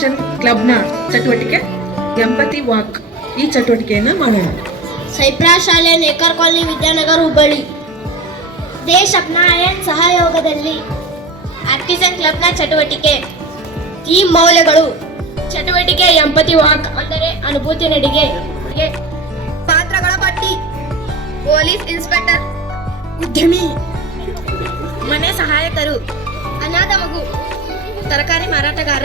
Kitchen ಕ್ಲಬ್ನ ಚಟುವಟಿಕೆ empathy walk ಈ ಚಟುವಟಿಕೆಯನ್ನು ಮಾಡೋಣ. ಸೈಪ್ರಾ ಶಾಲೆ, ನೇಕರ್ ಕಾಲನಿ, ವಿದ್ಯಾನಗರ ಹುಬ್ಬಳ್ಳಿ. ದೇಶ್ ಅಪ್ನಾಯನ್ ಸಹಯೋಗದಲ್ಲಿ ಆರ್ಟಿಸನ್ ಕ್ಲಬ್ನ ಚಟುವಟಿಕೆ. ಈ ಮೌಲ್ಯಗಳು ಚಟುವಟಿಕೆ ಎಂಪತಿ ವಾಕ್ ಅಂದರೆ ಅನುಭೂತಿ ನಡಿಗೆ ಪಾತ್ರಗಳ ಪಟ್ಟಿ. ಪೊಲೀಸ್ ಇನ್ಸ್ಪೆಕ್ಟರ್, ಉದ್ಯಮಿ, ಮನೆ ಸಹಾಯಕರು, ಅನಾಥ ಮಗು, ತರಕಾರಿ ಮಾರಾಟಗಾರ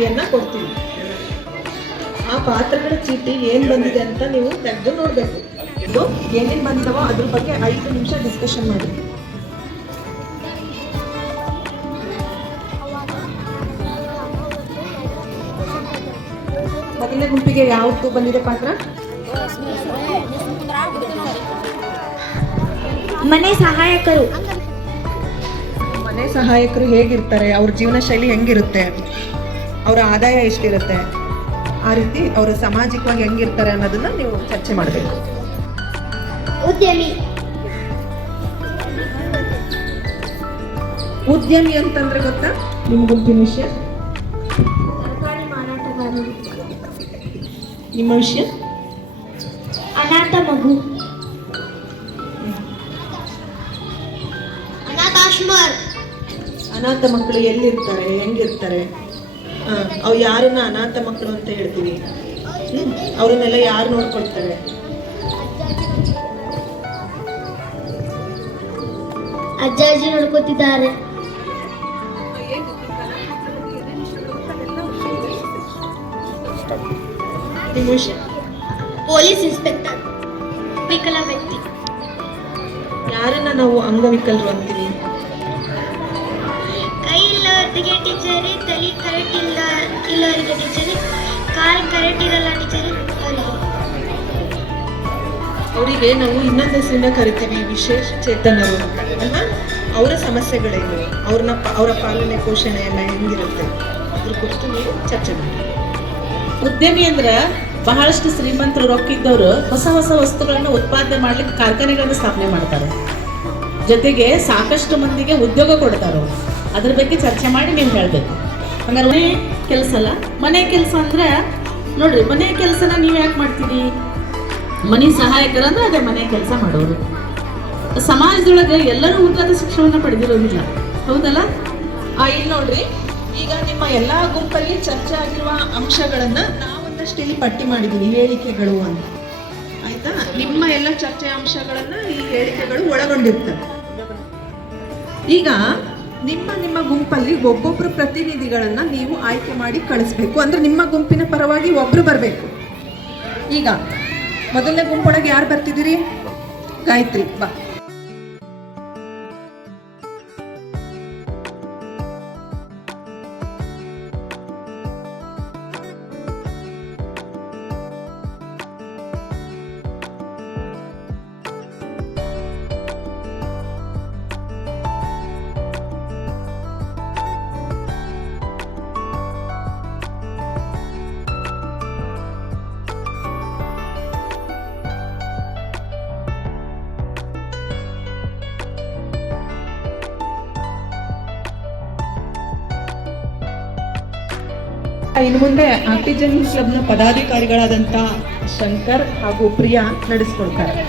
ಚೀಟಿಯನ್ನ ಕೊಡ್ತೀವಿ. ಆ ಪಾತ್ರಗಳ ಚೀಟಿ ಏನ್ ಬಂದಿದೆ ಅಂತ ನೀವು ತೆಗೆದು ನೋಡ್ಬೇಕು. ಏನೇನ್ ಬಂದವ ಅದ್ರ ಬಗ್ಗೆ ಐದು ನಿಮಿಷ ಡಿಸ್ಕಷನ್ ಮಾಡಿ. ಮೊದಲನೇ ಗುಂಪಿಗೆ ಯಾವತ್ತು ಬಂದಿದೆ ಪಾತ್ರ? ಮನೆ ಸಹಾಯಕರು. ಮನೆ ಸಹಾಯಕರು ಹೇಗಿರ್ತಾರೆ? ಅವ್ರ ಜೀವನ ಶೈಲಿ ಹೆಂಗಿರುತ್ತೆ? ಅವರ ಆದಾಯ ಎಷ್ಟಿರುತ್ತೆ? ಆ ರೀತಿ ಅವರು ಸಾಮಾಜಿಕವಾಗಿ ಹೆಂಗಿರ್ತಾರೆ ಅನ್ನೋದನ್ನ ನೀವು ಚರ್ಚೆ ಮಾಡಬೇಕು. ಉದ್ಯಮಿ. ಉದ್ಯಮಿ ಅಂತಂದ್ರೆ ಗೊತ್ತಾ? ನಿಮ್ ಗುಂಪಿನ ವಿಷಯ? ನಿಮ್ಮ ವಿಷಯ? ಅನಾಥ ಮಗು. ಅನಾಥ ಮಕ್ಕಳು ಎಲ್ಲಿರ್ತಾರೆ? ಹೆಂಗಿರ್ತಾರೆ? ಅವು ಯಾರನ್ನ ಅನಾಥ ಮಕ್ಕಳು ಅಂತ ಹೇಳ್ತೀವಿ ಅವರನ್ನೆಲ್ಲ ಯಾರು ನೋಡ್ಕೊಳ್ತಾರೆ? ಅಜ್ಜ ಅಜ್ಜಿ ನೋಡ್ಕೋತಿದ್ದಾರೆ. Police inspector. ವಿಕಲ ವ್ಯಕ್ತಿ. ಯಾರನ್ನ ನಾವು ಅಂಗವಿಕಲರು ಅಂತೀವಿ ಕೈ ಇಲ್ಲವರಿಗೆ ಟೀಚರ್ ತಲೆ ಕರೆಕ್ಟ್ ಇಲ್ಲ ಇಲ್ಲವರಿಗೆ ಟೀಚರಿ. ಕಾಲ್ ಕರೆಕ್ಟ್ ಇರಲ್ಲ ಟೀಚರಿ. ಅವರಿಗೆ ಅವರಿಗೆ ನಾವು ಇನ್ನೊಂದು ಹೆಸರಿಂದ ಕರಿತೀವಿ ವಿಶೇಷ ಚೇತನರು ಅಲ್ವಾ? ಅವರ ಸಮಸ್ಯೆಗಳೇನು? ಅವ್ರನ್ನ ಅವರ ಪಾಲನೆ ಪೋಷಣೆ ಎಲ್ಲ ಹೆಂಗಿರುತ್ತೆ? ಅದ್ರ ಕುರಿತು ನೀವು ಚರ್ಚೆ ಮಾಡಿ. ಉದ್ಯಮಿ ಅಂದ್ರೆ ಬಹಳಷ್ಟು ಶ್ರೀಮಂತರು ರೊಕ್ಕಿದ್ದವರು ಹೊಸ ಹೊಸ ವಸ್ತುಗಳನ್ನು ಉತ್ಪಾದನೆ ಮಾಡ್ಲಿಕ್ಕೆ ಕಾರ್ಖಾನೆಗಳನ್ನು ಸ್ಥಾಪನೆ ಮಾಡ್ತಾರೆ. ಜೊತೆಗೆ ಸಾಕಷ್ಟು ಮಂದಿಗೆ ಉದ್ಯೋಗ ಕೊಡ್ತಾರೆ ಅದ್ರ ಬಗ್ಗೆ ಚರ್ಚೆ ಮಾಡಿ ನೀವು ಹೇಳಬೇಕು. ಹಂಗಾರೆ ಮನೆ ಕೆಲಸ ಅಲ್ಲ? ಮನೆ ಕೆಲಸ ಅಂದ್ರೆ, ನೋಡ್ರಿ, ಮನೆ ಕೆಲಸನ ನೀವು ಯಾಕೆ ಮಾಡ್ತೀರಿ? ಮನೆ ಸಹಾಯಕರ ಅಂದ್ರೆ ಅದೇ ಮನೆ ಕೆಲಸ ಮಾಡೋರು. ಸಮಾಜದೊಳಗೆ ಎಲ್ಲರೂ ಉನ್ನತ ಶಿಕ್ಷಣವನ್ನು ಪಡೆದಿರೋದಿಲ್ಲ. ಹೌದಲ್ಲ? ಇಲ್ಲಿ ನೋಡ್ರಿ, ಈಗ ನಿಮ್ಮ ಎಲ್ಲಾ ಗುಂಪಲ್ಲಿ ಚರ್ಚೆ ಆಗಿರುವ ಅಂಶಗಳನ್ನ ನಾವೊಂದಷ್ಟು ಇಲ್ಲಿ ಪಟ್ಟಿ ಮಾಡಿದೀವಿ ಹೇಳಿಕೆಗಳು ಅಂತ. ಆಯ್ತಾ? ನಿಮ್ಮ ಎಲ್ಲ ಚರ್ಚೆ ಅಂಶಗಳನ್ನ ಈ ಹೇಳಿಕೆಗಳು ಒಳಗೊಂಡಿರ್ತವೆ. ಈಗ ನಿಮ್ಮ ನಿಮ್ಮ ಗುಂಪಲ್ಲಿ ಒಬ್ಬೊಬ್ಬರು ಪ್ರತಿನಿಧಿಗಳನ್ನು ನೀವು ಆಯ್ಕೆ ಮಾಡಿ ಕಳಿಸ್ಬೇಕು. ಅಂದರೆ ನಿಮ್ಮ ಗುಂಪಿನ ಪರವಾಗಿ ಒಬ್ಬರು ಬರಬೇಕು. ಈಗ, ಮೊದಲನೇ ಗುಂಪೊಳಗೆ ಯಾರು ಬರ್ತಿದ್ದೀರಿ? ಗಾಯತ್ರಿ, ಬಾ. ಇನ್ನು ಮುಂದೆ ಆಕ್ಟಿಜನ್ ಕ್ಲಬ್ನ ಪದಾಧಿಕಾರಿಗಳಾದಂತಹ ಶಂಕರ್ ಹಾಗೂ ಪ್ರಿಯಾ ನಡೆಸ್ಕೊಳ್ತಾರೆ.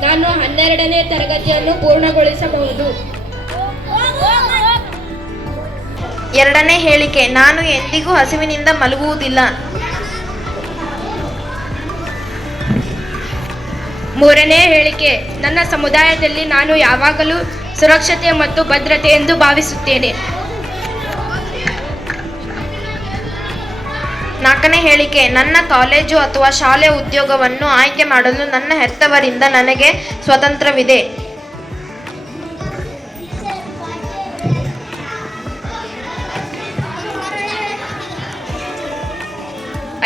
ನಾನು ಹನ್ನೆರಡನೇ ತರಗತಿಯನ್ನು ಪೂರ್ಣಗೊಳಿಸಬಹುದು. ಎರಡನೇ ಹೇಳಿಕೆ ನಾನು ಎಂದಿಗೂ ಹಸಿವಿನಿಂದ ಮಲಗುವುದಿಲ್ಲ. ಮೂರನೇ ಹೇಳಿಕೆ ನನ್ನ ಸಮುದಾಯದಲ್ಲಿ ನಾನು ಯಾವಾಗಲೂ ಸುರಕ್ಷತೆ ಮತ್ತು ಭದ್ರತೆ ಎಂದು ಭಾವಿಸುತ್ತೇನೆ. ನಾಲ್ಕನೇ ಹೇಳಿಕೆ, ನನ್ನ ಕಾಲೇಜು ಅಥವಾ ಶಾಲೆ ಉದ್ಯೋಗವನ್ನು ಆಯ್ಕೆ ಮಾಡಲು ನನ್ನ ಹೆತ್ತವರಿಂದ ನನಗೆ ಸ್ವತಂತ್ರವಿದೆ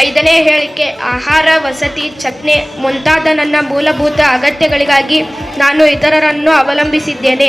ಐದನೇ ಹೇಳಿಕೆ, ಆಹಾರ, ವಸತಿ, ಚಟ್ನೆ ಮುಂತಾದ ನನ್ನ ಮೂಲಭೂತ ಅಗತ್ಯಗಳಿಗಾಗಿ ನಾನು ಇತರರನ್ನು ಅವಲಂಬಿಸಿದ್ದೇನೆ.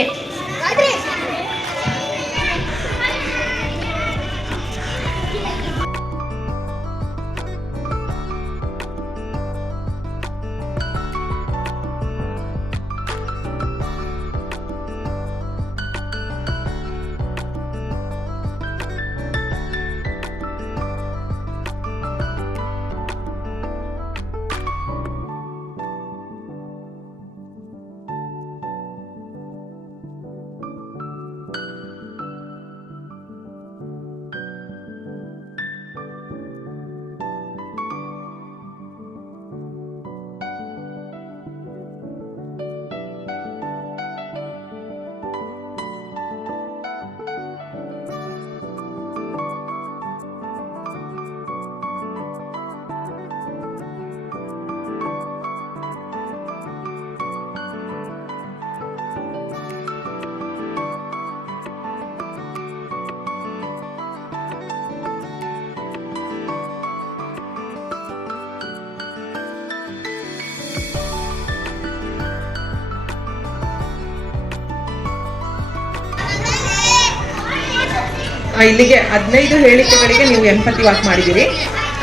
ಇಲ್ಲಿಗೆ ಹದಿನೈದು ಹೇಳಿಕೆಗಳಿಗೆ ನೀವು ಎಂಪತಿ ವಾಕ್ ಮಾಡಿದ್ದೀರಿ.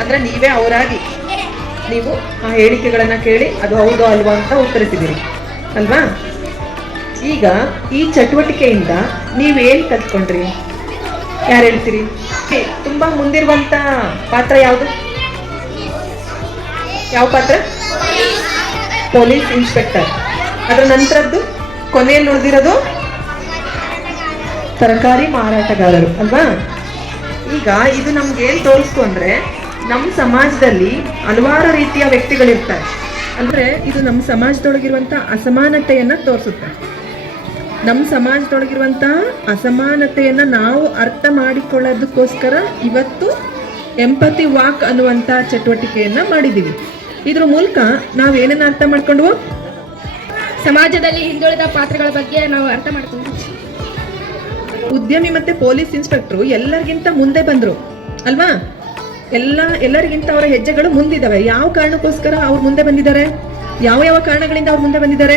ಅಂದ್ರೆ ನೀವೇ ಅವರಾಗಿ ನೀವು ಆ ಹೇಳಿಕೆಗಳನ್ನು ಕೇಳಿ ಅದು ಹೌದು ಅಲ್ವಾ ಅಂತ ಉತ್ತರಿಸಿದ್ದೀರಿ. ಅಲ್ವಾ? ಈಗ ಈ ಚಟುವಟಿಕೆಯಿಂದ ನೀವೇನು ಕಲ್ತ್ಕೊಂಡ್ರಿ? ಯಾರು ಹೇಳ್ತೀರಿ? ತುಂಬ ಮುಂದಿರುವಂತ ಪಾತ್ರ ಯಾವುದು? ಯಾವ ಪಾತ್ರ? Police inspector. ಅದರ ನಂತರದ್ದು ಕೊನೆಯಲ್ಲಿ ಉಳಿದಿರೋದು ತರಕಾರಿ ಮಾರಾಟಗಾರರು, ಅಲ್ವಾ? ಈಗ ಇದು ನಮ್ಗೆ ಏನ್ ತೋರಿಸ್ತು ಅಂದ್ರೆ ನಮ್ಮ ಸಮಾಜದಲ್ಲಿ ಹಲವಾರು ರೀತಿಯ ವ್ಯಕ್ತಿಗಳಿರ್ತಾರೆ. ಅಂದ್ರೆ ಇದು ನಮ್ಮ ಸಮಾಜದೊಳಗಿರುವಂತ ಅಸಮಾನತೆಯನ್ನ ತೋರಿಸುತ್ತೆ. ನಮ್ಮ ಸಮಾಜದೊಳಗಿರುವಂತ ಅಸಮಾನತೆಯನ್ನ ನಾವು ಅರ್ಥ ಮಾಡಿಕೊಳ್ಳೋದಕ್ಕೋಸ್ಕರ ಇವತ್ತು ಎಂಪತಿ ವಾಕ್ ಅನ್ನುವಂತ ಚಟುವಟಿಕೆಯನ್ನ ಮಾಡಿದ್ದೀವಿ ಇದ್ರ ಮೂಲಕ ನಾವು ಏನನ್ನ ಅರ್ಥ ಮಾಡ್ಕೊಂಡು ಸಮಾಜದಲ್ಲಿ ಹಿಂದುಳಿದ ಪಾತ್ರಗಳ ಬಗ್ಗೆ ನಾವು ಅರ್ಥ ಮಾಡ್ತೀವಿ ಉದ್ಯಮಿ ಮತ್ತೆ ಪೊಲೀಸ್ ಇನ್ಸ್ಪೆಕ್ಟರ್ ಎಲ್ಲರಿಗಿಂತ ಮುಂದೆ ಬಂದ್ರು ಅಲ್ವಾ? ಎಲ್ಲ ಎಲ್ಲರಿಗಿಂತ ಅವರ ಹೆಜ್ಜೆಗಳು ಮುಂದಿದ್ದಾವೆ. ಯಾವ ಕಾರಣಕ್ಕೋಸ್ಕರ ಅವ್ರು ಮುಂದೆ ಬಂದಿದ್ದಾರೆ? ಯಾವ ಯಾವ ಕಾರಣಗಳಿಂದ ಅವ್ರು ಮುಂದೆ ಬಂದಿದ್ದಾರೆ?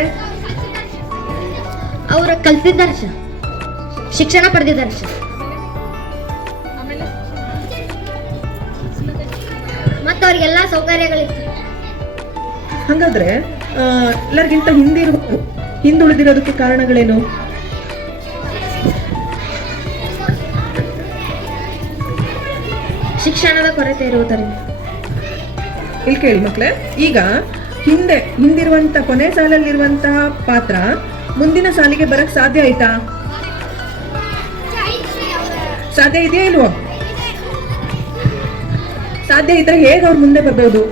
ಅವರು ಕಲ್ತಿದ್ದಾರೆ ಸರ್ ಶಿಕ್ಷಣ ಪಡೆದಿದ್ದಾರೆ ಸರ್ ಮತ್ತು ಅವ್ರಿಗೆಲ್ಲ ಸೌಕರ್ಯಗಳಿತ್ತು. ಹಾಗಾದ್ರೆ ಆ, ಎಲ್ಲರಿಗಿಂತ ಹಿಂದಿರು ಹಿಂದುಳಿದಿರೋದಕ್ಕೆ ಕಾರಣಗಳೇನು? ಶಿಕ್ಷಣದ ಕೊರತೆ ಇರುವುದರಿಂದ. ಇಲ್ಲಿ ಕೇಳಿ ಮಕ್ಕಳೇ ಈಗ ಹಿಂದೆ ಹಿಂದಿರುವಂತ ಕೊನೆ ಸಾಲಲ್ಲಿರುವಂತಹ ಪಾತ್ರ ಮುಂದಿನ ಸಾಲಿಗೆ ಬರಕ್ ಸಾಧ್ಯ ಆಯ್ತಾ? ಸಾಧ್ಯ ಇದೆಯಾ ಇಲ್ವೋ? ಸಾಧ್ಯ ಇದ್ರೆ ಹೇಗೆ ಅವ್ರು ಮುಂದೆ ಬರ್ಬೋದು?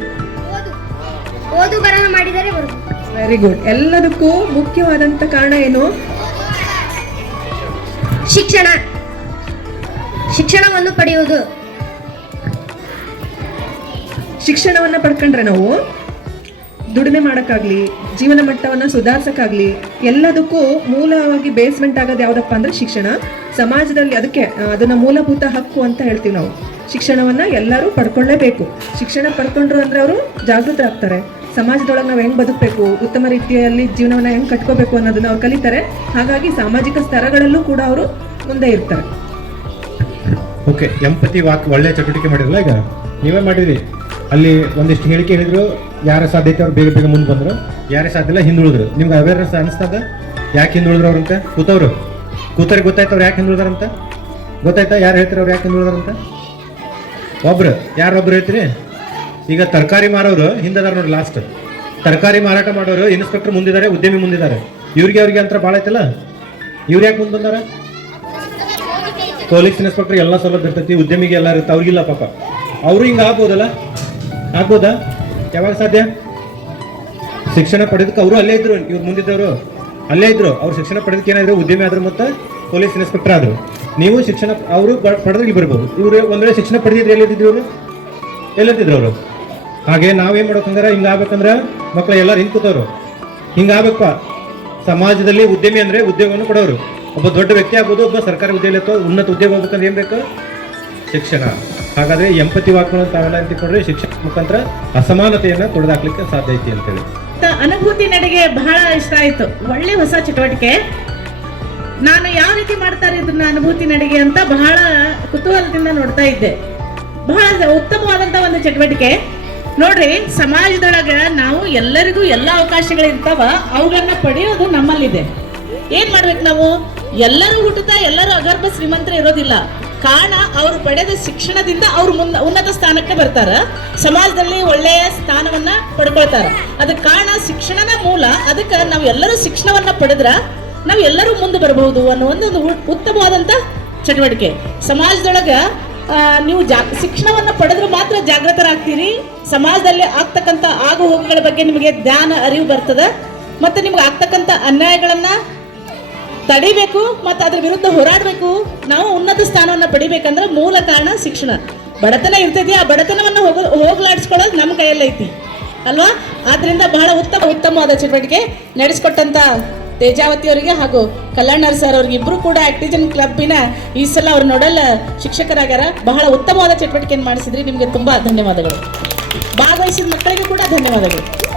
ಓದು ಬರಹ ಮಾಡಿದರೆ ವೆರಿ ಗುಡ್ ಎಲ್ಲದಕ್ಕೂ ಮುಖ್ಯವಾದಂತ ಕಾರಣ ಏನು? ಶಿಕ್ಷಣ. ಶಿಕ್ಷಣವನ್ನು ಪಡೆಯುವುದು. ಶಿಕ್ಷಣವನ್ನ ಪಡ್ಕೊಂಡ್ರೆ ನಾವು ದುಡಿಮೆ ಮಾಡೋಕ್ಕಾಗ್ಲಿ, ಜೀವನ ಮಟ್ಟವನ್ನ ಸುಧಾರಿಸಕ್ಕಾಗ್ಲಿ, ಎಲ್ಲದಕ್ಕೂ ಮೂಲವಾಗಿ ಬೇಸ್ಮೆಂಟ್ ಆಗೋದು ಯಾವುದಪ್ಪ ಅಂದ್ರೆ ಶಿಕ್ಷಣ. ಸಮಾಜದಲ್ಲಿ ಅದಕ್ಕೆ ಅದನ್ನ ಮೂಲಭೂತ ಹಕ್ಕು ಅಂತ ಹೇಳ್ತೀವಿ ನಾವು. ಶಿಕ್ಷಣವನ್ನ ಎಲ್ಲರೂ ಪಡ್ಕೊಳ್ಳೇಬೇಕು. ಶಿಕ್ಷಣ ಪಡ್ಕೊಂಡ್ರು ಅಂದ್ರೆ ಅವರು ಜಾಗೃತರಾಗ್ತಾರೆ ಸಮಾಜದೊಳಗೆ ನಾವು ಹೆಂಗ್ ಬದುಕಬೇಕು, ಉತ್ತಮ ರೀತಿಯಲ್ಲಿ ಜೀವನವನ್ನ ಹೆಂಗ್ ಕಟ್ಕೋಬೇಕು ಅನ್ನೋದನ್ನ ಅವ್ರು ಕಲಿತಾರೆ. ಹಾಗಾಗಿ ಸಾಮಾಜಿಕ ಸ್ತರಗಳಲ್ಲೂ ಕೂಡ ಅವರು ಮುಂದೆ ಇರ್ತಾರೆ. ಓಕೆ ಎಂಪತಿ ವಾಕ್ ಒಳ್ಳೆ ಚಟುವಟಿಕೆ ಮಾಡಿರಲ್ಲ ಈಗ? ನೀವೇ ಮಾಡಿದ್ರಿ ಅಲ್ಲಿ ಒಂದಿಷ್ಟು ಹೇಳಿಕೆ ಹೇಳಿದ್ರು, ಯಾರ ಸಾಧ್ಯತೆ ಅವ್ರು ಬೇಗ ಬೇಗ ಮುಂದೆ ಬಂದರು. ಯಾರೇ ಸಾಧ್ಯ ಇಲ್ಲ ಹಿಂದುಳಿದ್ರು. ನಿಮ್ಗೆ ಅವೇರ್ನೆಸ್ ಅನಿಸ್ತದ? ಯಾಕೆ ಹಿಂದುಳಿದ್ರು ಅವ್ರಂತೆ ಕೂತವ್ರು. ಕೂತವ್ರಿಗೆ ಗೊತ್ತಾಯ್ತು ಅವ್ರು ಯಾಕೆ ಹಿಂದುಳಿದಾರಂತ ಗೊತ್ತಾಯ್ತಾ? ಯಾರು ಹೇಳ್ತಾರೆ ಅವ್ರು ಯಾಕೆ ಹಿಂದುಳಿದಾರಂತ ಒಬ್ರು. ಯಾರೊಬ್ರು ಹೇಳ್ತೀರಿ? ಈಗ ತರಕಾರಿ ಮಾರೋರು ಹಿಂದದಾರ ನೋಡಿ ಲಾಸ್ಟ್ ತರಕಾರಿ ಮಾರಾಟ ಮಾಡೋರು ಇನ್ಸ್ಪೆಕ್ಟರ್ ಮುಂದಿದ್ದಾರೆ ಉದ್ಯಮಿ ಮುಂದಿದ್ದಾರೆ ಇವ್ರಿಗೆ ಅವ್ರಿಗೆ ಅಂತ ಭಾಳ ಐತಲ್ಲ ಇವ್ರು ಯಾಕೆ ಮುಂದೆ ಬಂದಾರ? ಪೊಲೀಸ್ ಇನ್ಸ್ಪೆಕ್ಟರ್ ಎಲ್ಲ ಸೌಲಭ್ಯ ಇರ್ತೈತಿ, ಉದ್ಯಮಿಗೆ ಎಲ್ಲ ಇರುತ್ತೆ, ಅವ್ರಿಗಿಲ್ಲ ಪಾಪ. ಅವರು ಹಿಂಗೆ ಆಗ್ಬೋದಲ್ಲ? ಆಗ್ಬೋದಾ? ಯಾವಾಗ ಸಾಧ್ಯ? ಶಿಕ್ಷಣ ಪಡೆದಕ್ಕೆ ಅವರು ಅಲ್ಲೇ ಇದ್ರು, ಇವ್ರು ಮುಂದಿದ್ದವರು ಅಲ್ಲೇ ಇದ್ರು. ಅವ್ರು ಶಿಕ್ಷಣ ಪಡೆದಕ್ಕೆ ಏನಾದ್ರು ಉದ್ಯಮಿ ಆದ್ರು ಮತ್ತೆ ಪೊಲೀಸ್ ಇನ್ಸ್ಪೆಕ್ಟರ್ ಆದ್ರು. ನೀವು ಶಿಕ್ಷಣ ಅವರು ಪಡೆದ್ರೆ ಇಲ್ಲಿ ಬರ್ಬೋದು ಇವರು ಒಂದ್ ವೇಳೆ ಶಿಕ್ಷಣ ಪಡೆದಿದ್ರೆ ಎಲ್ಲಿದ್ರು ಇವರು? ಎಲ್ಲಿದ್ದಿದ್ರು ಅವರು? ಹಾಗೆ ನಾವೇನ್ ಮಾಡ್ಬೇಕಂದ್ರೆ ಹಿಂಗಾಗ್ಬೇಕಂದ್ರೆ ಮಕ್ಕಳು ಎಲ್ಲರೂ ಹಿಂದ್ ಕೂತವ್ರು. ಸಮಾಜದಲ್ಲಿ ಉದ್ಯಮಿ ಅಂದ್ರೆ ಉದ್ಯೋಗವನ್ನು ಕೊಡೋರು. ಒಬ್ಬ ದೊಡ್ಡ ವ್ಯಕ್ತಿ ಆಗ್ಬೋದು, ಒಬ್ಬ ಸರ್ಕಾರಿ ಉದ್ಯೋಗ ಅಥವಾ ಉನ್ನತ ಉದ್ಯೋಗ ಹೋಗ್ಬೇಕಂದ್ರೆ ಏನ್ ಬೇಕು? ಶಿಕ್ಷಣ. ಹಾಗಾದ್ರೆ ಎಂಪತಿ ವಾಕ್ಗಳು ತಾವೆಲ್ಲ ತಿಳ್ಕೊಂಡ್ರೆ ಶಿಕ್ಷಣ ಮುಖಾಂತರ ಅಸಮಾನತೆಯನ್ನ ತೊಡೆದಾಕ್ಲಿಕ್ಕೆ ಸಾಧ್ಯ ಐತಿ ಅಂತೇಳಿ. ಅನುಭೂತಿ ನಡೆಗೆ ಬಹಳ ಇಷ್ಟ ಆಯ್ತು. ಒಳ್ಳೆ ಹೊಸ ಚಟುವಟಿಕೆ. ನಾನು ಯಾವ ರೀತಿ ಮಾಡ್ತಾರೆ ಇದನ್ನ ಅನುಭೂತಿ ನಡಿಗೆ ಅಂತ ಬಹಳ ಕುತೂಹಲದಿಂದ ನೋಡ್ತಾ ಇದ್ದೆ. ಬಹಳ ಉತ್ತಮವಾದಂತ ಒಂದು ಚಟುವಟಿಕೆ. ನೋಡ್ರಿ, ಸಮಾಜದೊಳಗ ನಾವು ಎಲ್ಲರಿಗೂ ಎಲ್ಲ ಅವಕಾಶಗಳಿರ್ತಾವ, ಅವುಗಳನ್ನ ಪಡೆಯೋದು ನಮ್ಮಲ್ಲಿದೆ. ಏನ್ ಮಾಡ್ಬೇಕು ನಾವು? ಎಲ್ಲರೂ ಹುಟ್ಟುತ್ತಾ ಎಲ್ಲರೂ ಅಗರ್ಭ ಶ್ರೀಮಂತರು ಇರೋದಿಲ್ಲ. ಕಾರಣ ಅವರು ಪಡೆದ ಶಿಕ್ಷಣದಿಂದ ಅವರು ಮುನ್ನ, ಉನ್ನತ ಸ್ಥಾನಕ್ಕೆ ಬರ್ತಾರ. ಸಮಾಜದಲ್ಲಿ ಒಳ್ಳೆಯ ಸ್ಥಾನವನ್ನ ಪಡ್ಕೊಳ್ತಾರ. ಅದಕ್ಕೆ ಕಾರಣ ಶಿಕ್ಷಣನ ಮೂಲ. ಅದಕ್ಕೆ ನಾವು ಎಲ್ಲರೂ ಶಿಕ್ಷಣವನ್ನ ಪಡೆದ್ರ ನಾವು ಎಲ್ಲರೂ ಮುಂದೆ ಬರಬಹುದು ಅನ್ನೋ ಒಂದು ಉತ್ತಮವಾದಂತ ಚಟುವಟಿಕೆ. ಸಮಾಜದೊಳಗ ನೀವು ಜಾ, ಶಿಕ್ಷಣವನ್ನು ಪಡೆದ್ರೆ ಮಾತ್ರ ಜಾಗೃತರಾಗ್ತೀರಿ ಸಮಾಜದಲ್ಲಿ ಆಗ್ತಕ್ಕಂಥ ಆಗು ಹೋಗುಗಳ ಬಗ್ಗೆ ನಿಮಗೆ ಜ್ಞಾನ ಅರಿವು ಬರ್ತದ. ಮತ್ತು ನಿಮ್ಗೆ ಆಗ್ತಕ್ಕಂಥ ಅನ್ಯಾಯಗಳನ್ನ ತಡಿಬೇಕು ಮತ್ತು ಅದ್ರ ವಿರುದ್ಧ ಹೋರಾಡಬೇಕು. ನಾವು ಉನ್ನತ ಸ್ಥಾನವನ್ನು ಪಡಿಬೇಕಂದ್ರೆ ಮೂಲ ಕಾರಣ ಶಿಕ್ಷಣ. ಬಡತನ ಇರ್ತೈತಿ, ಆ ಬಡತನವನ್ನು ಹೋಗ, ಹೋಗ್ಲಾಡಿಸ್ಕೊಳ್ಳೋದು ನಮ್ಮ ಕೈಯಲ್ಲಿ ಐತಿ. ಅಲ್ವಾ? ಆದ್ದರಿಂದ ಬಹಳ ಉತ್ತಮ, ಉತ್ತಮವಾದ ಚಟುವಟಿಕೆ ನಡೆಸ್ಕೊಟ್ಟಂಥ ತೇಜಾವತಿ ಅವರಿಗೆ ಹಾಗೂ ಕಲ್ಯಾಣರ್ ಸರ್ ಅವ್ರಿಗೆ ಇಬ್ರು ಕೂಡ ಆಕ್ಟಿಜನ್ ಕ್ಲಬ್ಬಿನ ಈ ಸಲ ಅವ್ರು ನೋಡಲ್ಲ ಶಿಕ್ಷಕರಾಗ್ಯಾರ. ಬಹಳ ಉತ್ತಮವಾದ ಚಟುವಟಿಕೆಯನ್ನು ಮಾಡಿಸಿದ್ರಿ. ನಿಮಗೆ ತುಂಬಾ ಧನ್ಯವಾದಗಳು. ಭಾಗವಹಿಸಿದ ಮಕ್ಕಳಿಗೆ ಕೂಡ ಧನ್ಯವಾದಗಳು.